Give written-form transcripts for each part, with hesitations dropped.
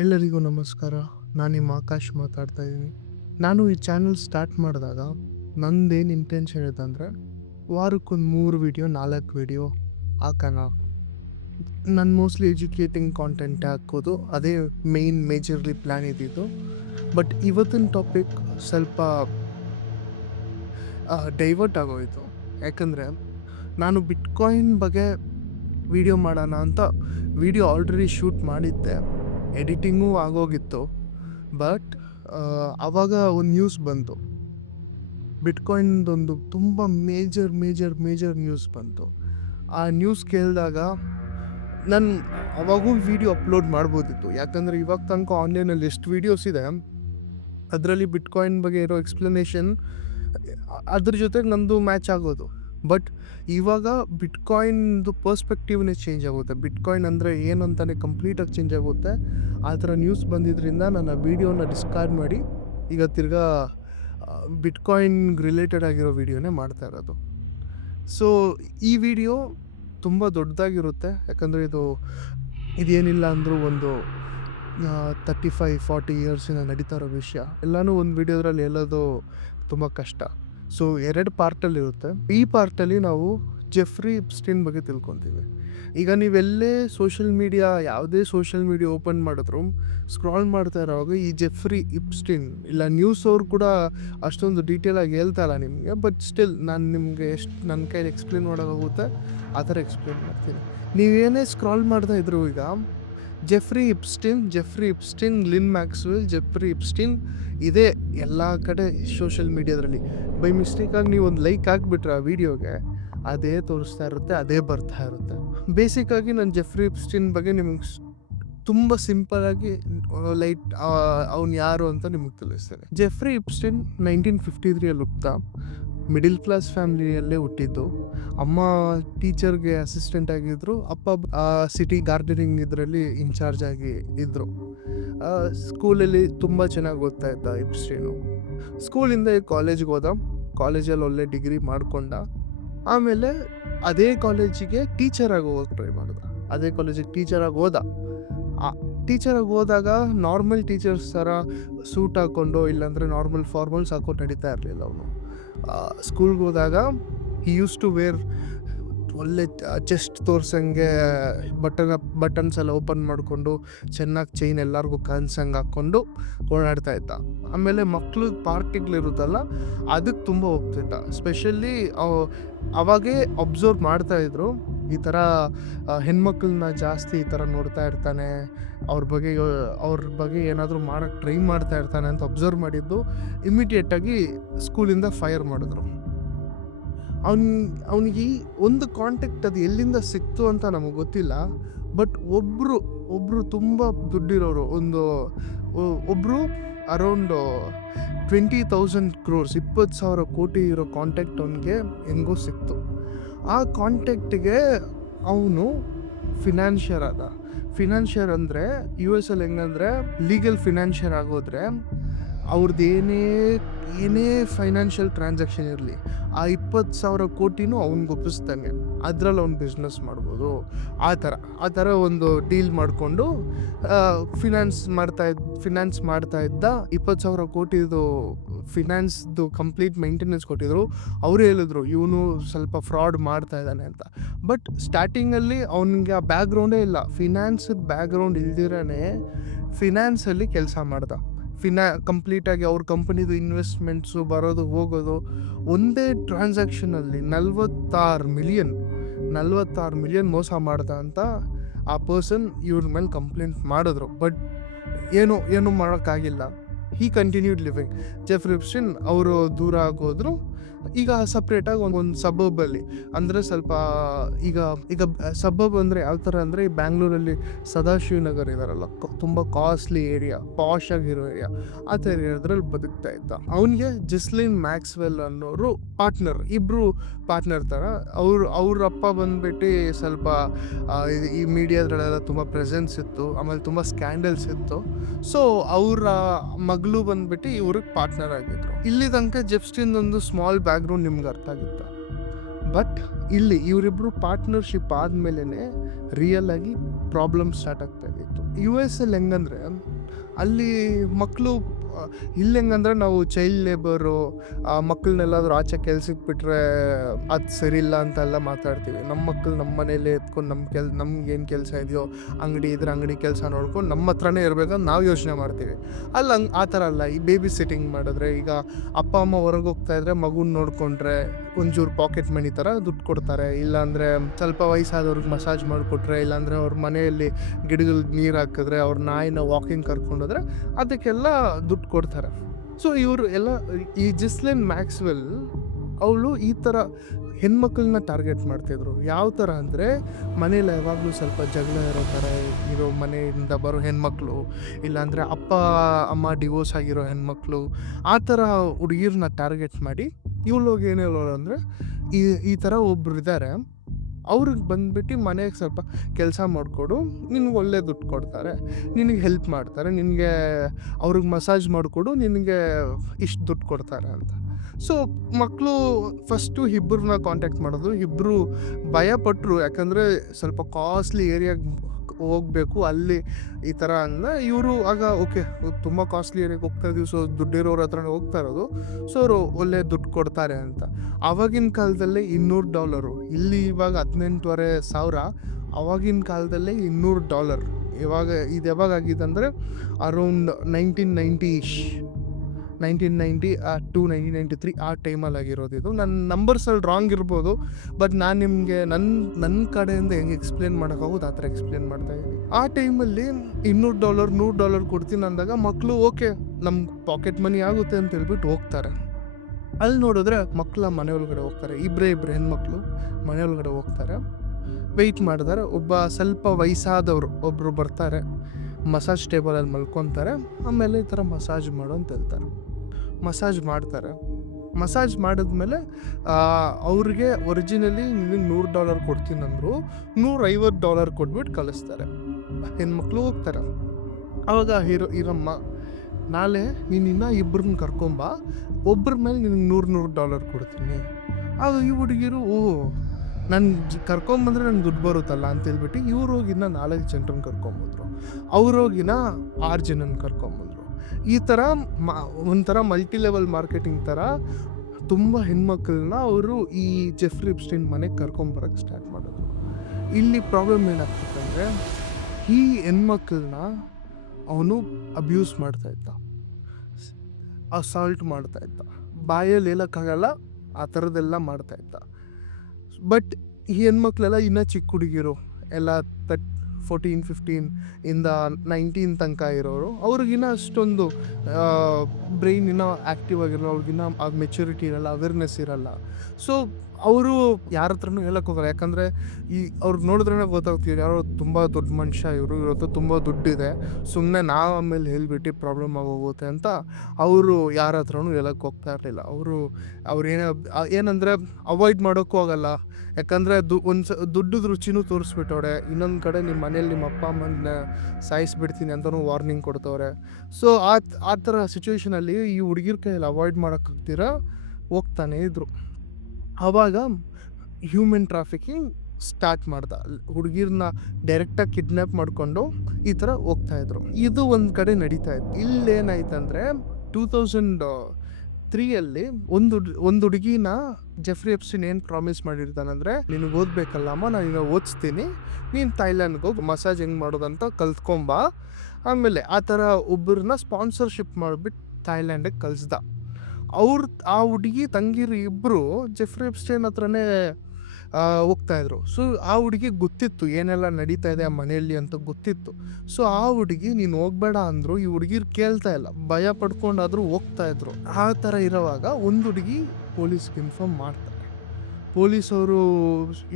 ಎಲ್ಲರಿಗೂ ನಮಸ್ಕಾರ. ನಾನು ನಿಮ್ಮ ಆಕಾಶ್ ಮಾತಾಡ್ತಾ ಇದ್ದೀನಿ. ನಾನು ಈ ಚಾನಲ್ ಸ್ಟಾರ್ಟ್ ಮಾಡಿದಾಗ ನಂದೇನು ಇಂಟೆನ್ಷನ್ ಇದೆ ಅಂದರೆ, ವಾರಕ್ಕೊಂದು 3 ವೀಡಿಯೋ 4 ವೀಡಿಯೋ ಹಾಕೋಣ. ನಾನು ಮೋಸ್ಟ್ಲಿ ಎಜುಕೇಟಿಂಗ್ ಕಾಂಟೆಂಟ್ ಹಾಕೋದು ಅದೇ ಮೇಜರ್ಲಿ ಪ್ಲ್ಯಾನ್ ಇದ್ದಿದ್ದು. ಬಟ್ ಇವತ್ತಿನ ಟಾಪಿಕ್ ಸ್ವಲ್ಪ ಡೈವರ್ಟ್ ಆಗೋಯಿತು. ಯಾಕಂದರೆ ನಾನು ಬಿಟ್ಕಾಯಿನ್ ಬಗ್ಗೆ ವೀಡಿಯೋ ಮಾಡೋಣ ಅಂತ ವೀಡಿಯೋ ಆಲ್ರೆಡಿ ಶೂಟ್ ಮಾಡಿದ್ದೆ. ಎಡಿಟಿಂಗೂ ಆಗೋಗಿತ್ತು. ಬಟ್ ಆವಾಗ ಒಂದು ನ್ಯೂಸ್ ಬಂತು. ಬಿಟ್ಕಾಯಿನ್ದೊಂದು ತುಂಬ ಮೇಜರ್ ನ್ಯೂಸ್ ಬಂತು. ಆ ನ್ಯೂಸ್ ಕೇಳಿದಾಗ ನಾನು ಅವಾಗೂ ವೀಡಿಯೋ ಅಪ್ಲೋಡ್ ಮಾಡ್ಬೋದಿತ್ತು. ಯಾಕಂದರೆ ಇವಾಗ ತನಕ ಆನ್ಲೈನಲ್ಲಿ ಎಷ್ಟು ವೀಡಿಯೋಸ್ ಇದೆ, ಅದರಲ್ಲಿ ಬಿಟ್ಕಾಯಿನ್ ಬಗ್ಗೆ ಇರೋ ಎಕ್ಸ್ಪ್ಲನೇಷನ್ ಅದ್ರ ಜೊತೆಗೆ ನಂದು ಮ್ಯಾಚ್ ಆಗೋದು. ಬಟ್ ಇವಾಗ ಬಿಟ್ಕಾಯಿನ್ದು ಪರ್ಸ್ಪೆಕ್ಟಿವ್ನೇ ಚೇಂಜ್ ಆಗುತ್ತೆ. ಬಿಟ್ಕಾಯಿನ್ ಅಂದರೆ ಏನು ಅಂತಲೇ ಕಂಪ್ಲೀಟಾಗಿ ಚೇಂಜ್ ಆಗುತ್ತೆ. ಆ ಥರ ನ್ಯೂಸ್ ಬಂದಿದ್ದರಿಂದ ನಾನು ಆ ವೀಡಿಯೋನ ಡಿಸ್ಕಾರ್ಡ್ ಮಾಡಿ ಈಗ ತಿರ್ಗಾ ಬಿಟ್ಕಾಯಿನ್ಗೆ ರಿಲೇಟೆಡ್ ಆಗಿರೋ ವೀಡಿಯೋನೇ ಮಾಡ್ತಾ ಇರೋದು. ಸೊ ಈ ವಿಡಿಯೋ ತುಂಬ ದೊಡ್ಡದಾಗಿರುತ್ತೆ. ಯಾಕಂದರೆ ಇದೇನಿಲ್ಲ ಅಂದರೂ ಒಂದು 35-40 ಇಯರ್ಸಿಂದ ನಡೀತಾ ಇರೋ ವಿಷಯ. ಎಲ್ಲನೂ ಒಂದು ವೀಡಿಯೋದ್ರಲ್ಲಿ ಹೇಳೋದು ತುಂಬ ಕಷ್ಟ. ಸೊ 2 ಪಾರ್ಟಲ್ಲಿರುತ್ತೆ. ಈ ಪಾರ್ಟಲ್ಲಿ ನಾವು ಜೆಫ್ರಿ ಎಪ್ಸ್ಟೈನ್ ಬಗ್ಗೆ ತಿಳ್ಕೊತೀವಿ. ಈಗ ನೀವೆಲ್ಲೇ ಯಾವುದೇ ಸೋಷಿಯಲ್ ಮೀಡಿಯಾ ಓಪನ್ ಮಾಡಿದ್ರು ಸ್ಕ್ರಾಲ್ ಮಾಡ್ತಾ ಇರೋವಾಗ ಈ ಜೆಫ್ರಿ ಎಪ್ಸ್ಟೈನ್ ಇಲ್ಲ ನ್ಯೂಸ್ ಅವ್ರು ಕೂಡ ಅಷ್ಟೊಂದು ಡೀಟೇಲಾಗಿ ಹೇಳ್ತಾ ಇಲ್ಲ ನಿಮಗೆ. ಬಟ್ ಸ್ಟಿಲ್ ನಾನು ನಿಮಗೆ ಎಷ್ಟು ನನ್ನ ಕೈಲಿ ಎಕ್ಸ್ಪ್ಲೇನ್ ಮಾಡೋಕ್ಕಾಗುತ್ತೆ ಆ ಥರ ಎಕ್ಸ್ಪ್ಲೇನ್ ಮಾಡ್ತೀನಿ. ನೀವೇನೇ ಸ್ಕ್ರಾಲ್ ಮಾಡ್ತಾ ಇದ್ರು ಈಗ ಜೆಫ್ರಿ ಎಪ್ಸ್ಟೈನ್, ಲಿನ್ ಮ್ಯಾಕ್ಸ್ವೆಲ್, ಜೆಫ್ರಿ ಎಪ್ಸ್ಟೈನ್ ಇದೇ ಎಲ್ಲ ಕಡೆ ಸೋಷಿಯಲ್ ಮೀಡಿಯಾದಲ್ಲಿ. ಬೈ ಮಿಸ್ಟೇಕಾಗಿ ನೀವು ಒಂದು ಲೈಕ್ ಹಾಕ್ಬಿಟ್ರೆ ಆ ವೀಡಿಯೋಗೆ ಅದೇ ತೋರಿಸ್ತಾ ಇರುತ್ತೆ, ಅದೇ ಬರ್ತಾ ಇರುತ್ತೆ. ಬೇಸಿಕ್ಕಾಗಿ ನಾನು ಜೆಫ್ರಿ ಎಪ್ಸ್ಟೈನ್ ಬಗ್ಗೆ ನಿಮಗೆ ತುಂಬ ಸಿಂಪಲಾಗಿ ಅವ್ನು ಯಾರು ಅಂತ ನಿಮಗೆ ತಿಳಿಸ್ತೇನೆ. ಜೆಫ್ರಿ ಎಪ್ಸ್ಟೈನ್ 1953 ಹುಟ್ಟಿದ. ಮಿಡಿಲ್ ಕ್ಲಾಸ್ ಫ್ಯಾಮಿಲಿಯಲ್ಲೇ ಹುಟ್ಟಿದ್ದು. ಅಮ್ಮ ಟೀಚರ್ಗೆ ಅಸಿಸ್ಟೆಂಟ್ ಆಗಿದ್ದರು. ಅಪ್ಪ ಸಿಟಿ ಗಾರ್ಡನಿಂಗ್ ಇದರಲ್ಲಿ ಇನ್ಚಾರ್ಜ್ ಆಗಿ ಇದ್ದರು. ಸ್ಕೂಲಲ್ಲಿ ತುಂಬ ಚೆನ್ನಾಗಿ ಓದ್ತಾ ಇದ್ದ ಎಪ್ಸ್ಟೈನು. ಸ್ಕೂಲಿಂದ ಕಾಲೇಜ್ಗೆ ಹೋದ. ಕಾಲೇಜಲ್ಲಿ ಒಳ್ಳೆ ಡಿಗ್ರಿ ಮಾಡಿಕೊಂಡ. ಆಮೇಲೆ ಅದೇ ಕಾಲೇಜಿಗೆ ಟೀಚರಾಗಿ ಹೋಗೋಕೆ ಟ್ರೈ ಮಾಡಿದ. ಅದೇ ಕಾಲೇಜಿಗೆ ಟೀಚರಾಗಿ ಹೋದಾಗ ನಾರ್ಮಲ್ ಟೀಚರ್ಸ್ ಥರ ಸೂಟ್ ಹಾಕ್ಕೊಂಡು ಇಲ್ಲಾಂದರೆ ನಾರ್ಮಲ್ ಫಾರ್ಮಲ್ಸ್ ಹಾಕೊಂಡು ನಡೀತಾ ಇರಲಿಲ್ಲ ಅವನು. ಸ್ಕೂಲ್ಗೆ ಹೋದಾಗ ಹಿ ಯೂಸ್ ಟು ವೇರ್ ಒಳ್ಳೆ ಚೆಸ್ಟ್ ತೋರ್ಸಂಗೆ ಬಟನ್ಸ್ ಎಲ್ಲ ಓಪನ್ ಮಾಡಿಕೊಂಡು ಚೆನ್ನಾಗಿ ಚೈನ್ ಎಲ್ಲರಿಗೂ ಕಾಣಿಸಂಗೆ ಹಾಕ್ಕೊಂಡು ಓಡಾಡ್ತಾ ಇದ್ದ. ಆಮೇಲೆ ಮಕ್ಕಳು ಪಾರ್ಟಿಗಳಿರುತ್ತಲ್ಲ ಅದಕ್ಕೆ ತುಂಬ ಹೋಗ್ತಿದ್ದ. ಸ್ಪೆಷಲಿ ಅವಾಗೇ ಅಬ್ಸರ್ವ್ ಮಾಡ್ತಾಯಿದ್ರು ಈ ಥರ ಹೆಣ್ಮಕ್ಳನ್ನ ಜಾಸ್ತಿ ಈ ಥರ ನೋಡ್ತಾ ಇರ್ತಾನೆ, ಅವ್ರ ಬಗ್ಗೆ ಏನಾದರೂ ಮಾಡೋಕ್ಕೆ ಟ್ರೈ ಮಾಡ್ತಾ ಇರ್ತಾನೆ ಅಂತ ಅಬ್ಸರ್ವ್ ಮಾಡಿದ್ದು. ಇಮಿಡಿಯೇಟಾಗಿ ಸ್ಕೂಲಿಂದ ಫೈರ್ ಮಾಡಿದ್ರು. ಅವನಿಗೆ ಒಂದು ಕಾಂಟ್ಯಾಕ್ಟ್ ಅದು ಎಲ್ಲಿಂದ ಸಿಕ್ತು ಅಂತ ನಮಗೆ ಗೊತ್ತಿಲ್ಲ. ಬಟ್ ಒಬ್ಬರು ತುಂಬ ದುಡ್ಡಿರೋರು, ಒಬ್ಬರು ಅರೌಂಡ್ 20,000 crores 20,000 ಕೋಟಿ ಇರೋ ಕಾಂಟ್ಯಾಕ್ಟ್ ಅವನಿಗೆ ಹೆಂಗೋ ಸಿಕ್ತು. ಆ ಕಾಂಟ್ಯಾಕ್ಟಿಗೆ ಅವನು ಫಿನಾನ್ಷಿಯರ್ ಆದ. ಫಿನಾನ್ಷಿಯರ್ ಅಂದರೆ US ಅಲ್ಲಿ ಹೆಂಗಂದರೆ ಲೀಗಲ್ ಫಿನಾನ್ಷಿಯರ್ ಆಗೋದ್ರೆ ಅವ್ರದ್ದು ಏನೇ ಫೈನಾನ್ಷಿಯಲ್ ಟ್ರಾನ್ಸಾಕ್ಷನ್ ಇರಲಿ ಆ 20,000 ಕೋಟಿನೂ ಅವ್ನಿಗೆ ಒಪ್ಪಿಸ್ತಾನೆ. ಅದರಲ್ಲಿ ಅವ್ನು ಬಿಸ್ನೆಸ್ ಮಾಡ್ಬೋದು. ಆ ಥರ ಒಂದು ಡೀಲ್ ಮಾಡಿಕೊಂಡು ಫಿನಾನ್ಸ್ ಮಾಡ್ತಾ ಇದ್ದ. 20,000 ಕೋಟಿದು ಫಿನಾನ್ಸ್ದು ಕಂಪ್ಲೀಟ್ ಮೇಂಟೆನೆನ್ಸ್ ಕೊಟ್ಟಿದ್ರು. ಅವರು ಹೇಳಿದ್ರು ಇವನು ಸ್ವಲ್ಪ ಫ್ರಾಡ್ ಮಾಡ್ತಾ ಇದ್ದಾನೆ ಅಂತ. ಬಟ್ ಸ್ಟಾರ್ಟಿಂಗಲ್ಲಿ ಅವನಿಗೆ ಆ ಬ್ಯಾಕ್ಗ್ರೌಂಡೇ ಇಲ್ಲ. ಬ್ಯಾಕ್ಗ್ರೌಂಡ್ ಇಲ್ದಿರೇ ಫಿನಾನ್ಸಲ್ಲಿ ಕೆಲಸ ಮಾಡ್ದ. ಕಂಪ್ಲೀಟಾಗಿ ಅವ್ರ ಕಂಪನಿದು ಇನ್ವೆಸ್ಟ್ಮೆಂಟ್ಸು ಬರೋದು ಹೋಗೋದು ಒಂದೇ ಟ್ರಾನ್ಸಾಕ್ಷನಲ್ಲಿ 46 ಮಿಲಿಯನ್ ಮೋಸ ಮಾಡ್ದ ಅಂತ ಆ ಪರ್ಸನ್ ಇವ್ರ ಮೇಲೆ ಕಂಪ್ಲೇಂಟ್ ಮಾಡಿದ್ರು. ಬಟ್ ಏನೂ ಮಾಡೋಕ್ಕಾಗಿಲ್ಲ. ಹಿ ಕಂಟಿನ್ಯೂಡ್ ಲಿವಿಂಗ್. ಜೆಫ್ರಿ ಎಪ್ಸ್ಟೈನ್ ಅವರು ದೂರ ಆಗೋದ್ರು. ಈಗ ಸಪ್ರೇಟಾಗಿ ಒಂದು ಸಬರ್ಬಲ್ಲಿ ಅಂದರೆ ಸ್ವಲ್ಪ ಈಗ ಸಬರ್ಬ್ ಅಂದರೆ ಯಾವ ಥರ ಅಂದರೆ ಈ ಬ್ಯಾಂಗ್ಳೂರಲ್ಲಿ ಸದಾಶಿವನಗರ್ ಇದಾರಲ್ಲ, ತುಂಬ ಕಾಸ್ಟ್ಲಿ ಏರಿಯಾ, ಪಾಶ್ ಆಗಿರೋ ಏರಿಯಾ, ಆ ಥರ ಏರಿಯಾದ್ರಲ್ಲಿ ಬದುಕ್ತಾ ಇದ್ದ. ಅವನಿಗೆ ಜೆಸ್ಲಿನ್ ಮ್ಯಾಕ್ಸ್ವೆಲ್ ಅನ್ನೋರು ಇಬ್ಬರು ಪಾರ್ಟ್ನರ್ ಥರ. ಅವ್ರ ಅಪ್ಪ ಬಂದ್ಬಿಟ್ಟು ಸ್ವಲ್ಪ ಈ ಮೀಡಿಯಾದ್ರಲ್ಲೆಲ್ಲ ತುಂಬ ಪ್ರೆಸೆನ್ಸ್ ಇತ್ತು. ಆಮೇಲೆ ತುಂಬ ಸ್ಕ್ಯಾಂಡಲ್ಸ್ ಇತ್ತು. ಸೊ ಅವರ ಮಗಳು ಬಂದ್ಬಿಟ್ಟು ಇವ್ರಿಗೆ ಪಾರ್ಟ್ನರ್ ಆಗಿದ್ರು. ಇಲ್ಲಿ ತನಕ ಜೆಫ್ಸ್ಟೈನ್ ಒಂದು ಸ್ಮಾಲ್ ಬ್ಯಾಕ್ಗ್ರೌಂಡ್ ನಿಮ್ಗೆ ಅರ್ಥ ಆಗುತ್ತೆ. ಬಟ್ ಇಲ್ಲಿ ಇವರಿಬ್ಬರು ಪಾರ್ಟ್ನರ್ಶಿಪ್ ಆದಮೇಲೆ ರಿಯಲ್ ಆಗಿ ಪ್ರಾಬ್ಲಮ್ ಸ್ಟಾರ್ಟ್ ಆಗ್ತಾ ಇತ್ತು. ಯು ಎಸ್ ಅಲ್ಲಿ ಹೆಂಗಂದರೆ ಅಲ್ಲಿ ಮಕ್ಕಳು ಇಲ್ಲಿ ಹೆಂಗಂದ್ರೆ ನಾವು ಚೈಲ್ಡ್ ಲೇಬರು ಮಕ್ಕಳನ್ನೆಲ್ಲಾದ್ರೂ ಆಚೆ ಕೆಲ್ಸಕ್ಕೆ ಬಿಟ್ಟರೆ ಅದು ಸರಿ ಇಲ್ಲ ಅಂತೆಲ್ಲ ಮಾತಾಡ್ತೀವಿ. ನಮ್ಮ ಮಕ್ಕಳು ನಮ್ಮ ಮನೇಲಿ ಎತ್ಕೊಂಡು ನಮ್ಗೇನು ಕೆಲಸ ಇದೆಯೋ ಅಂಗಡಿ ಇದ್ರೆ ಅಂಗಡಿ ಕೆಲಸ ನೋಡ್ಕೊಂಡು ನಮ್ಮ ಹತ್ರನೇ ಇರಬೇಕಂತ ನಾವು ಯೋಚನೆ ಮಾಡ್ತೀವಿ. ಅಲ್ಲಿ ಹಂಗೆ ಆ ಥರ ಅಲ್ಲ. ಈ ಬೇಬಿ ಸಿಟ್ಟಿಂಗ್ ಮಾಡಿದ್ರೆ ಈಗ ಅಪ್ಪ ಅಮ್ಮ ಹೊರಗೆ ಹೋಗ್ತಾ ಇದ್ರೆ ಮಗುನ ನೋಡಿಕೊಂಡ್ರೆ ಒಂಚೂರು ಪಾಕೆಟ್ ಮನಿ ಥರ ದುಡ್ಡು ಕೊಡ್ತಾರೆ. ಇಲ್ಲಾಂದರೆ ಸ್ವಲ್ಪ ವಯಸ್ಸಾದವ್ರಿಗೆ ಮಸಾಜ್ ಮಾಡಿಕೊಟ್ರೆ, ಇಲ್ಲಾಂದರೆ ಅವ್ರ ಮನೆಯಲ್ಲಿ ಗಿಡಗಳಿಗೆ ನೀರು ಹಾಕಿದ್ರೆ, ಅವ್ರ ನಾಯಿನ ವಾಕಿಂಗ್ ಕರ್ಕೊಂಡೋದ್ರೆ ಅದಕ್ಕೆಲ್ಲ ದುಡ್ಡು ಕೊಡ್ತಾರೆ. ಸೊ ಇವರು ಎಲ್ಲ ಈ ಜಿಸ್ಲೆನ್ ಮ್ಯಾಕ್ಸ್ವೆಲ್ ಅವಳು ಈ ಥರ ಹೆಣ್ಮಕ್ಳನ್ನ ಟಾರ್ಗೆಟ್ ಮಾಡ್ತಿದ್ರು. ಯಾವ ಥರ ಅಂದರೆ ಮನೇಲಿ ಯಾವಾಗಲೂ ಸ್ವಲ್ಪ ಜಗಳ ಇರೋ ಥರ ಇರೋ ಮನೆಯಿಂದ ಬರೋ ಹೆಣ್ಮಕ್ಳು, ಇಲ್ಲಾಂದರೆ ಅಪ್ಪ ಅಮ್ಮ ಡಿವೋರ್ಸ್ ಆಗಿರೋ ಹೆಣ್ಮಕ್ಳು, ಆ ಥರ ಹುಡುಗಿರನ್ನ ಟಾರ್ಗೆಟ್ ಮಾಡಿ ಇವಳೋಗಿ ಏನು ಹೇಳೋರು ಅಂದರೆ ಈ ಥರ ಒಬ್ರು ಇದ್ದಾರೆ, ಅವ್ರಿಗೆ ಬಂದುಬಿಟ್ಟು ಮನೆಗೆ ಸ್ವಲ್ಪ ಕೆಲಸ ಮಾಡಿಕೊಡು, ನಿನಗೆ ಒಳ್ಳೆ ದುಡ್ಡು ಕೊಡ್ತಾರೆ, ನಿನಗೆ ಹೆಲ್ಪ್ ಮಾಡ್ತಾರೆ, ನಿನಗೆ ಅವ್ರಿಗೆ ಮಸಾಜ್ ಮಾಡಿಕೊಡು, ನಿನಗೆ ಇಷ್ಟು ದುಡ್ಡು ಕೊಡ್ತಾರೆ ಅಂತ. ಸೊ ಮಕ್ಕಳು ಫಸ್ಟು ಇಬ್ಬರನ್ನ ಕಾಂಟ್ಯಾಕ್ಟ್ ಮಾಡೋದು. ಇಬ್ಬರು ಭಯಪಟ್ಟರು, ಯಾಕಂದರೆ ಸ್ವಲ್ಪ ಕಾಸ್ಟ್ಲಿ ಏರಿಯಾಗೆ ಹೋಗಬೇಕು, ಅಲ್ಲಿ ಈ ಥರ ಅಂದ ಇವರು ಆಗ ಓಕೆ ತುಂಬ ಕಾಸ್ಟ್ಲಿ ಏರಿಯಾಗೆ ಹೋಗ್ತಾ ಇದೀವಿ, ಸೊ ದುಡ್ಡಿರೋರ ಹತ್ರನೇ ಹೋಗ್ತಾ ಇರೋದು, ಸೊ ಅವರು ಒಳ್ಳೆ ದುಡ್ಡು ಕೊಡ್ತಾರೆ ಅಂತ. ಆವಾಗಿನ ಕಾಲದಲ್ಲೇ $200, ಇಲ್ಲಿ ಇವಾಗ 18,500, ಆವಾಗಿನ ಕಾಲದಲ್ಲೇ $200. ಇವಾಗ ಇದು ಯಾವಾಗ ಆಗಿದೆ ಅಂದರೆ ಅರೌಂಡ್ 1990 ಟು 1993 ಆ ಟೈಮಲ್ಲಿ ಆಗಿರೋದು. ಇದು ನನ್ನ ನಂಬರ್ಸಲ್ಲಿ ರಾಂಗ್ ಇರ್ಬೋದು, ಬಟ್ ನಾನು ನಿಮಗೆ ನನ್ನ ಕಡೆಯಿಂದ ಹೆಂಗೆ ಎಕ್ಸ್ಪ್ಲೇನ್ ಮಾಡೋಕ್ಕಾಗೋದು ಆ ಥರ ಎಕ್ಸ್ಪ್ಲೇನ್ ಮಾಡ್ತಾಯಿದ್ದೀನಿ. ಆ ಟೈಮಲ್ಲಿ $200 $100 ಕೊಡ್ತೀನಿ ಅಂದಾಗ ಮಕ್ಕಳು ಓಕೆ ನಮ್ಮ ಪಾಕೆಟ್ ಮನಿ ಆಗುತ್ತೆ ಅಂತ ಹೇಳ್ಬಿಟ್ಟು ಹೋಗ್ತಾರೆ. ಅಲ್ಲಿ ನೋಡಿದ್ರೆ ಮಕ್ಕಳ ಮನೆ ಒಳಗಡೆ ಹೋಗ್ತಾರೆ, ಇಬ್ಬರೇ ಹೆಣ್ಮಕ್ಳು ಮನೆ ಒಳಗಡೆ ಹೋಗ್ತಾರೆ, ವೆಯ್ಟ್ ಮಾಡಿದ್ದಾರೆ. ಒಬ್ಬ ಸ್ವಲ್ಪ ವಯಸ್ಸಾದವರು ಒಬ್ಬರು ಬರ್ತಾರೆ, ಮಸಾಜ್ ಟೇಬಲಲ್ಲಿ ಮಲ್ಕೊತಾರೆ, ಆಮೇಲೆ ಈ ಥರ ಮಸಾಜ್ ಮಾಡು ಅಂತ ಹೇಳ್ತಾರೆ. ಮಸಾಜ್ ಮಾಡ್ತಾರೆ. ಮಸಾಜ್ ಮಾಡಿದ್ಮೇಲೆ ಅವ್ರಿಗೆ ಒರಿಜಿನಲಿ ನಿನಗೆ $100 ಕೊಡ್ತೀನಿ ಅಂದರು, $150 ಕೊಟ್ಬಿಟ್ಟು ಕಳಿಸ್ತಾರೆ. ಹೆಣ್ಮಕ್ಳು ಹೋಗ್ತಾರೆ. ಆವಾಗ ಇರಮ್ಮ ನಾಳೆ ನೀನು ಇನ್ನೂ ಇಬ್ಬರನ್ನ ಕರ್ಕೊಂಬ, ಒಬ್ಬರ ಮೇಲೆ ನಿನಗೆ $100 ಕೊಡ್ತೀನಿ. ಆಗ ಈ ಹುಡುಗಿರು ನಾನು ಕರ್ಕೊಂಬಂದ್ರೆ ನಂಗೆ ದುಡ್ಡು ಬರುತ್ತಲ್ಲ ಅಂತೇಳ್ಬಿಟ್ಟು ಇವ್ರು ಹೋಗಿನ 4 ಜನರನ್ನ ಕರ್ಕೊಂಬಂದ್ರು, ಅವ್ರೋಗಿನ 6 ಜನನ ಕರ್ಕೊಂಬಂದ್ರು. ಈ ಥರ ಒಂಥರ ಮಲ್ಟಿ ಲೆವೆಲ್ ಮಾರ್ಕೆಟಿಂಗ್ ಥರ ತುಂಬ ಹೆಣ್ಮಕ್ಳನ್ನ ಅವರು ಈ ಜೆಫ್ರಿ ಎಪ್ಸ್ಟೈನ್ ಮನೆಗೆ ಕರ್ಕೊಂಬರಕ್ಕೆ ಸ್ಟಾರ್ಟ್ ಮಾಡಿದ್ರು. ಇಲ್ಲಿ ಪ್ರಾಬ್ಲಮ್ ಏನಾಗ್ತದೆ, ಈ ಹೆಣ್ಮಕ್ಳನ್ನ ಅವನು ಅಬ್ಯೂಸ್ ಮಾಡ್ತಾಯಿದ್ದ, ಅಸಾಲ್ಟ್ ಮಾಡ್ತಾಯಿದ್ದ, ಬಾಯಲ್ಲಿ ಹೇಳೋಕ್ಕಾಗಲ್ಲ ಆ ಥರದ್ದೆಲ್ಲ ಮಾಡ್ತಾಯಿದ್ದ. ಬಟ್ ಈ ಹೆಣ್ಮಕ್ಳೆಲ್ಲ ಇನ್ನೂ ಚಿಕ್ಕ ಹುಡುಗಿರು, ಎಲ್ಲ 14, 15 ಇಂದ 19 ತನಕ ಇರೋರು, ಅವ್ರಿಗಿನ್ನ ಅಷ್ಟೊಂದು ಬ್ರೈನ್ ಇನ್ನೂ ಆ್ಯಕ್ಟಿವ್ ಆಗಿರಲ್ಲ, ಅವ್ರಿಗಿನ್ನ ಆ ಮೆಚುರಿಟಿ ಇರಲ್ಲ, ಅವೇರ್ನೆಸ್ ಇರಲ್ಲ. ಸೊ ಅವರು ಯಾರ ಹತ್ರನೂ ಹೇಳೋಕ್ಕೋಗಲ್ಲ, ಯಾಕಂದರೆ ಅವ್ರು ನೋಡಿದ್ರೇ ಗೊತ್ತಾಗ್ತೀವಿ ಯಾರೋ ತುಂಬ ದೊಡ್ಡ ಮನುಷ್ಯ ಇವ್ರ ಹತ್ರ ತುಂಬ ದುಡ್ಡಿದೆ, ಸುಮ್ಮನೆ ನಾವು ಆಮೇಲೆ ಹೇಳ್ಬಿಟ್ಟು ಪ್ರಾಬ್ಲಮ್ ಆಗೋಗುತ್ತೆ ಅಂತ ಅವರು ಯಾರ ಹತ್ರನೂ ಹೇಳೋಕ್ಕೆ ಹೋಗ್ತಾ ಇರಲಿಲ್ಲ. ಅವ್ರು ಏನಂದರೆ ಅವಾಯ್ಡ್ ಮಾಡೋಕ್ಕೂ ಆಗಲ್ಲ, ಯಾಕಂದರೆ ದುಡ್ಡದ ರುಚಿನೂ ತೋರಿಸ್ಬಿಟ್ಟವ್ರೆ, ಇನ್ನೊಂದು ಕಡೆ ನಿಮ್ಮ ಮನೇಲಿ ನಿಮ್ಮ ಅಪ್ಪ ಅಮ್ಮನ ಸಾಯಿಸ್ಬಿಡ್ತೀನಿ ಅಂತಲೂ ವಾರ್ನಿಂಗ್ ಕೊಡ್ತವ್ರೆ. ಸೊ ಆ ಥರ ಸಿಚುವೇಷನಲ್ಲಿ ಈ ಹುಡುಗಿರ ಕೈಯಲ್ಲಿ ಅವಾಯ್ಡ್ ಮಾಡೋಕ್ಕಾಗ್ತೀರ ಹೋಗ್ತಾನೆ ಇದ್ರು. ಆವಾಗ ಹ್ಯೂಮನ್ ಟ್ರಾಫಿಕಿಂಗ್ ಸ್ಟಾರ್ಟ್ ಮಾಡ್ದ, ಹುಡುಗಿರನ್ನ ಡೈರೆಕ್ಟಾಗಿ ಕಿಡ್ನ್ಯಾಪ್ ಮಾಡಿಕೊಂಡು ಈ ಥರ ಹೋಗ್ತಾಯಿದ್ರು. ಇದು ಒಂದು ಕಡೆ ನಡೀತಾ ಇತ್ತು. ಇಲ್ಲೇನಾಯ್ತಂದರೆ 2003 ಒಂದು ಹುಡುಗಿನ ಜೆಫ್ರಿ ಎಪ್ಸ್ಟೈನ್ ಏನು ಪ್ರಾಮಿಸ್ ಮಾಡಿರ್ತಾನಂದರೆ, ನಿನಗೆ ಓದಬೇಕಲ್ಲಮ್ಮ, ನಾನು ನಿನ್ನ ಓದಿಸ್ತೀನಿ, ನೀನು ಥೈಲ್ಯಾಂಡ್ಗೆ ಹೋಗಿ ಮಸಾಜ್ ಹೆಂಗೆ ಮಾಡೋದಂತ ಕಲ್ತ್ಕೊಂಬ. ಆಮೇಲೆ ಆ ಥರ ಒಬ್ಬರನ್ನ ಸ್ಪಾನ್ಸರ್ಶಿಪ್ ಮಾಡಿಬಿಟ್ಟು ಥೈಲ್ಯಾಂಡಿಗೆ ಕಳಿಸ್ದ. ಆ ಹುಡುಗಿ ತಂಗಿರು ಇಬ್ಬರು ಜೆಫ್ರಿ ಎಪ್ಸ್ಟೈನ್ ಹತ್ರನೇ ಹೋಗ್ತಾಯಿದ್ರು. ಸೊ ಆ ಹುಡುಗಿಗೆ ಗೊತ್ತಿತ್ತು ಏನೆಲ್ಲ ನಡೀತಾ ಇದೆ ಆ ಮನೆಯಲ್ಲಿ ಅಂತ ಗೊತ್ತಿತ್ತು. ಸೊ ಆ ಹುಡುಗಿ ನೀನು ಹೋಗ್ಬೇಡ ಅಂದರು, ಈ ಹುಡುಗಿರು ಕೇಳ್ತಾ ಇಲ್ಲ, ಭಯ ಪಡ್ಕೊಂಡಾದರೂ ಹೋಗ್ತಾಯಿದ್ರು. ಆ ಥರ ಇರೋವಾಗ ಒಂದು ಹುಡುಗಿ ಪೊಲೀಸ್ಗೆ ಇನ್ಫಾರ್ಮ್ ಮಾಡ್ತಾರೆ. ಪೊಲೀಸವರು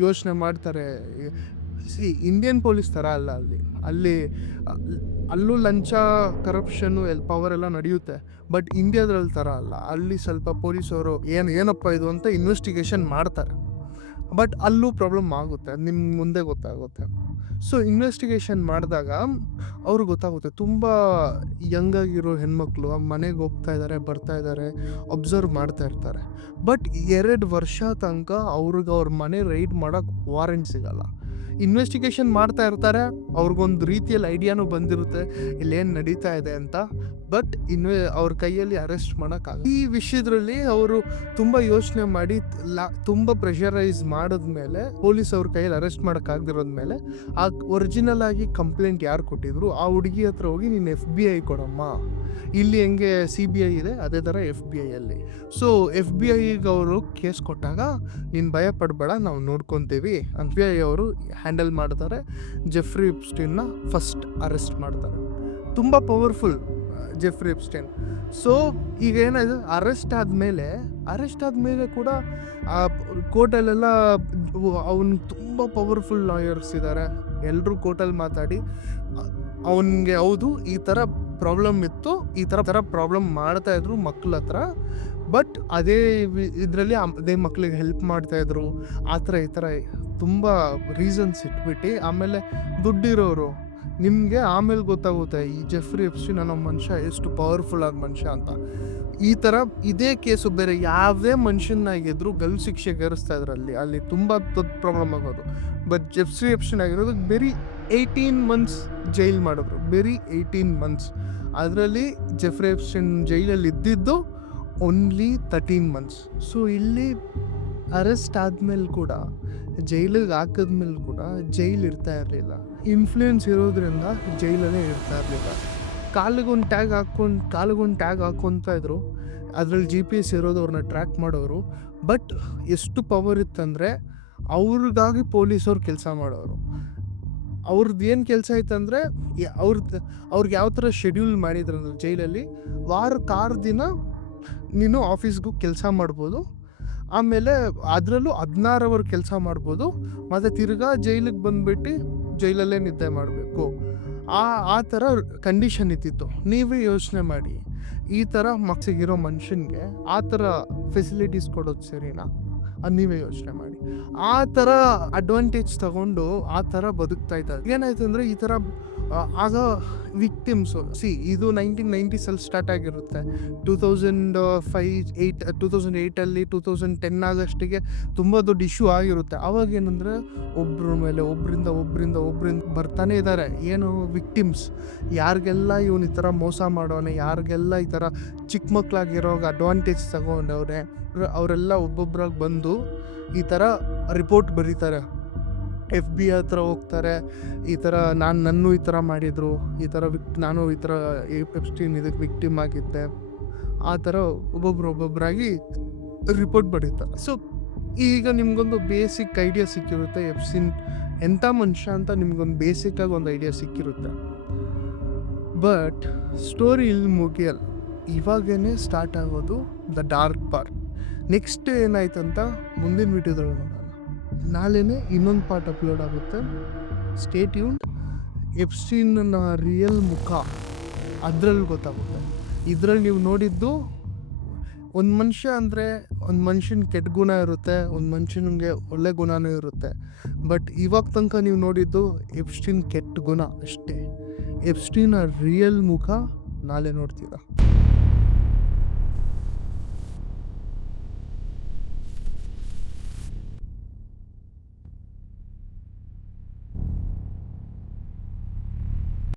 ಯೋಚನೆ ಮಾಡ್ತಾರೆ, ಇಂಡಿಯನ್ ಪೊಲೀಸ್ ಥರ ಅಲ್ಲ, ಅಲ್ಲೂ ಲಂಚ, ಕರಪ್ಷನ್ನು, ಪವರ್ ಎಲ್ಲ ನಡೆಯುತ್ತೆ, ಬಟ್ ಇಂಡಿಯಾದ್ರಲ್ಲಿ ಥರ ಅಲ್ಲ. ಅಲ್ಲಿ ಸ್ವಲ್ಪ ಪೊಲೀಸವರು ಏನಪ್ಪ ಇದು ಅಂತ ಇನ್ವೆಸ್ಟಿಗೇಷನ್ ಮಾಡ್ತಾರೆ, ಬಟ್ ಅಲ್ಲೂ ಪ್ರಾಬ್ಲಮ್ ಆಗುತ್ತೆ, ಅದು ನಿಮ್ಗೆ ಮುಂದೆ ಗೊತ್ತಾಗುತ್ತೆ. ಸೊ ಇನ್ವೆಸ್ಟಿಗೇಷನ್ ಮಾಡಿದಾಗ ಅವ್ರಿಗೆ ಗೊತ್ತಾಗುತ್ತೆ, ತುಂಬ ಯಂಗಾಗಿರೋ ಹೆಣ್ಮಕ್ಳು ಆ ಮನೆಗೆ ಹೋಗ್ತಾ ಇದ್ದಾರೆ, ಬರ್ತಾ ಇದ್ದಾರೆ, ಅಬ್ಸರ್ವ್ ಮಾಡ್ತಾ ಇರ್ತಾರೆ. ಬಟ್ 2 ವರ್ಷ ತನಕ ಅವ್ರ ಮನೆ ರೈಡ್ ಮಾಡೋಕ್ಕೆ ವಾರೆಂಟ್ ಸಿಗಲ್ಲ. ಇನ್ವೆಸ್ಟಿಗೇಷನ್ ಮಾಡ್ತಾ ಇರ್ತಾರೆ, ಅವ್ರಿಗೊಂದು ರೀತಿಯಲ್ಲಿ ಐಡಿಯಾನು ಬಂದಿರುತ್ತೆ ಇಲ್ಲೇನು ನಡೀತಾ ಇದೆ ಅಂತ. ಬಟ್ ಅವ್ರ ಕೈಯಲ್ಲಿ ಅರೆಸ್ಟ್ ಮಾಡೋಕ್ಕಾಗ ಈ ವಿಷಯದಲ್ಲಿ ಅವರು ತುಂಬ ಯೋಚನೆ ಮಾಡಿ ತುಂಬ ಪ್ರೆಷರೈಸ್ ಮಾಡಿದ್ಮೇಲೆ ಪೊಲೀಸ್ ಅವ್ರ ಕೈಯಲ್ಲಿ ಅರೆಸ್ಟ್ ಮಾಡೋಕ್ಕಾಗದಿರೋದ್ಮೇಲೆ ಆ ಒರಿಜಿನಲ್ ಆಗಿ ಕಂಪ್ಲೇಂಟ್ ಯಾರು ಕೊಟ್ಟಿದ್ರು ಆ ಹುಡುಗಿ ಹತ್ರ ಹೋಗಿ ನೀನು FBI ಕೊಡಮ್ಮ, ಇಲ್ಲಿ ಹೆಂಗೆ CBI ಇದೆ ಅದೇ ಥರ FBI ಸೊ FBIಗೆ ಅವರು ಕೇಸ್ ಕೊಟ್ಟಾಗ ನೀನು ಭಯ ಪಡಬೇಡ, ನಾವು ನೋಡ್ಕೊತೀವಿ ಅಂತ FBI ಅವರು ಹ್ಯಾಂಡಲ್ ಮಾಡ್ತಾರೆ. ಜೆಫ್ರಿ ಎಪ್ಸ್ಟೈನ್ನ ಫಸ್ಟ್ ಅರೆಸ್ಟ್ ಮಾಡ್ತಾರೆ. ತುಂಬ ಪವರ್ಫುಲ್ ಜೆಫ್ರಿ ಎಪ್ಸ್ಟೈನ್. ಸೊ ಈಗ ಏನಾಯ್ತು, ಅರೆಸ್ಟ್ ಆದಮೇಲೆ ಕೂಡ ಕೋರ್ಟಲ್ಲೆಲ್ಲ ಅವನು ತುಂಬ ಪವರ್ಫುಲ್ ಲಾಯರ್ಸ್ ಇದ್ದಾರೆ, ಎಲ್ಲರೂ ಕೋರ್ಟಲ್ಲಿ ಮಾತಾಡಿ ಅವನಿಗೆ ಹೌದು ಈ ಥರ ಪ್ರಾಬ್ಲಮ್ ಇತ್ತು, ಈ ಥರ ಪ್ರಾಬ್ಲಮ್ ಮಾಡ್ತಾಯಿದ್ರು ಮಕ್ಳ ಹತ್ರ, ಬಟ್ ಅದೇ ಇದರಲ್ಲಿ ಅದೇ ಮಕ್ಳಿಗೆ ಹೆಲ್ಪ್ ಮಾಡ್ತಾಯಿದ್ರು, ಆ ಥರ ಈ ಥರ ತುಂಬ ರೀಸನ್ಸ್ ಇಟ್ಬಿಟ್ಟು ಆಮೇಲೆ ದುಡ್ಡಿರೋರು ನಿಮಗೆ ಆಮೇಲೆ ಗೊತ್ತಾಗುತ್ತೆ ಈ ಜೆಫ್ರಿ ಎಪ್ಸ್ಟೈನ್ ಅನ್ನೋ ಮನುಷ್ಯ ಎಷ್ಟು ಪವರ್ಫುಲ್ ಆದ ಮನುಷ್ಯ ಅಂತ. ಈ ಥರ ಇದೇ ಕೇಸು ಬೇರೆ ಯಾವುದೇ ಮನುಷ್ಯನಾಗಿದ್ರು ಗಲ್ಲು ಶಿಕ್ಷೆಗೆ ಏರಿಸ್ತಾ ಇದ್ರು, ಅಲ್ಲಿ ತುಂಬ ದೊಡ್ಡ ಪ್ರಾಬ್ಲಮ್ ಆಗೋದು. ಬಟ್ ಜೆಫ್ರಿ ಎಪ್ಸ್ಟೈನ್ ಆಗಿರೋದು ಬರೀ 18 months ಜೈಲ್ ಮಾಡಿದ್ರು, ಬರೀ 18 months. ಅದರಲ್ಲಿ ಜೆಫ್ರಿ ಎಪ್ಸ್ಟೈನ್ ಜೈಲಲ್ಲಿ ಇದ್ದಿದ್ದು ಓನ್ಲಿ 13 months. ಸೊ ಇಲ್ಲಿ ಅರೆಸ್ಟ್ ಆದಮೇಲೆ ಕೂಡ ಜೈಲಿಗೆ ಹಾಕಿದ್ಮೇಲೆ ಕೂಡ ಜೈಲ್ ಇರ್ತಾ ಇರಲಿಲ್ಲ, ಇನ್ಫ್ಲೂಯೆನ್ಸ್ ಇರೋದ್ರಿಂದ ಜೈಲಲ್ಲೇ ಇರ್ತಾ ಇರಲಿಲ್ಲ. ಕಾಲಿಗೊಂದು ಟ್ಯಾಗ್ ಹಾಕ್ಕೊತಾ ಇದ್ರು, ಅದರಲ್ಲಿ GPS ಇರೋದು ಅವ್ರನ್ನ ಟ್ರ್ಯಾಕ್ ಮಾಡೋರು. ಬಟ್ ಎಷ್ಟು ಪವರ್ ಇತ್ತಂದರೆ ಅವ್ರಿಗಾಗಿ ಪೊಲೀಸವ್ರು ಕೆಲಸ ಮಾಡೋರು. ಅವ್ರದ್ದು ಏನು ಕೆಲಸ ಇತ್ತಂದರೆ ಅವ್ರಿಗೆ ಯಾವ ಥರ ಶೆಡ್ಯೂಲ್ ಮಾಡಿದ್ರಂದ್ರೆ ಜೈಲಲ್ಲಿ ವಾರಕ್ಕೆ 6 ದಿನ ನೀನು ಆಫೀಸ್ಗೂ ಕೆಲಸ ಮಾಡ್ಬೋದು, ಆಮೇಲೆ ಅದರಲ್ಲೂ 16 ಅವರ್ ಕೆಲಸ ಮಾಡ್ಬೋದು, ಮತ್ತು ತಿರ್ಗಾ ಜೈಲಿಗೆ ಬಂದುಬಿಟ್ಟು ಜೈಲಲ್ಲೇ ನಿದ್ದೆ ಮಾಡಬೇಕು. ಆ ಥರ ಕಂಡೀಷನ್ ಇದ್ದಿತ್ತು. ನೀವೇ ಯೋಚನೆ ಮಾಡಿ, ಈ ಥರ ಮಕ್ಸಿಗಿರೋ ಮನುಷ್ಯನಿಗೆ ಆ ಥರ ಫೆಸಿಲಿಟೀಸ್ ಕೊಡೋದು ಸರಿನಾ? ಅದು ನೀವೇ ಯೋಚನೆ ಮಾಡಿ. ಆ ಥರ ಅಡ್ವಾಂಟೇಜ್ ತಗೊಂಡು ಆ ಥರ ಬದುಕ್ತಾ ಇದ್ದಾರೆ. ಏನಾಯ್ತು ಅಂದರೆ ಈ ಥರ ಆಗ ವಿಕ್ಟಿಮ್ಸು ಇದು 1990s ಸ್ಟಾರ್ಟ್ ಆಗಿರುತ್ತೆ. 2008 2010 ಆಗಸ್ಟಿಗೆ ತುಂಬ ದೊಡ್ಡ ಇಶ್ಯೂ ಆಗಿರುತ್ತೆ. ಅವಾಗ ಏನಂದರೆ ಒಬ್ಬರಿಂದ ಬರ್ತಾನೆ ಇದ್ದಾರೆ ಏನು ವಿಕ್ಟಿಮ್ಸ್, ಯಾರಿಗೆಲ್ಲ ಇವನು ಈ ಥರ ಮೋಸ ಮಾಡೋನೆ, ಯಾರಿಗೆಲ್ಲ ಈ ಥರ ಚಿಕ್ಕ ಮಕ್ಕಳಾಗಿರೋವಾಗ ಅಡ್ವಾಂಟೇಜ್ ತಗೊಂಡವ್ರೆ, ಅವರೆಲ್ಲ ಒಬ್ಬೊಬ್ರಾಗಿ ಬಂದು ಈ ಥರ ರಿಪೋರ್ಟ್ ಬರೀತಾರೆ. FBI ಹತ್ರ ಹೋಗ್ತಾರೆ, ಈ ಥರ ನನ್ನೂ ಈ ಥರ ಮಾಡಿದರು, ಈ ಥರ ನಾನು ಈ ಥರ ಎಪ್ಸ್ಟೈನ್ ಇದಕ್ಕೆ ವಿಕ್ಟಿಮ್ ಆಗಿದ್ದೆ, ಆ ಥರ ಒಬ್ಬೊಬ್ಬರಾಗಿ ರಿಪೋರ್ಟ್ ಬರೀತಾರೆ. ಸೊ ಈಗ ನಿಮ್ಗೊಂದು ಬೇಸಿಕ್ ಐಡಿಯಾ ಸಿಕ್ಕಿರುತ್ತೆ ಎಪ್ಸ್ಟೈನ್ ಎಂಥ ಮನುಷ್ಯ ಅಂತ, ನಿಮ್ಗೊಂದು ಬೇಸಿಕ್ಕಾಗಿ ಒಂದು ಐಡಿಯಾ ಸಿಕ್ಕಿರುತ್ತೆ. ಬಟ್ ಸ್ಟೋರಿ ಇಲ್ಲಿ ಮುಗಿಯಲ್ಲ, ಇವಾಗೇ ಸ್ಟಾರ್ಟ್ ಆಗೋದು ದ ಡಾರ್ಕ್ ಪಾರ್ಟ್. ನೆಕ್ಸ್ಟ್ ಏನಾಯ್ತಂತ ಮುಂದಿನ ವಿಡಿಯೋದಲ್ಲಿ ನೋಡೋಣ. ನಾಳೆನೇ ಇನ್ನೊಂದು ಪಾರ್ಟ್ ಅಪ್ಲೋಡ್ ಆಗುತ್ತೆ. Stay tuned. ಎಪ್ಸ್ಟೈನ್ನ ರಿಯಲ್ ಮುಖ ಅದರಲ್ಲಿ ಗೊತ್ತಾಗುತ್ತೆ. ಇದರಲ್ಲಿ ನೀವು ನೋಡಿದ್ದು ಒಂದು ಮನುಷ್ಯ ಅಂದರೆ ಒಂದು ಮನುಷ್ಯನ ಕೆಟ್ಟ ಗುಣ ಇರುತ್ತೆ, ಒಂದು ಮನುಷ್ಯನಿಗೆ ಒಳ್ಳೆ ಗುಣನೂ ಇರುತ್ತೆ. ಬಟ್ ಇವಾಗ ತನಕ ನೀವು ನೋಡಿದ್ದು ಎಪ್ಸ್ಟೈನ್ ಕೆಟ್ಟ ಗುಣ ಅಷ್ಟೇ. ಎಪ್ಸ್ಟೈನ್ನ ರಿಯಲ್ ಮುಖ ನಾಳೆ ನೋಡ್ತೀರಾ.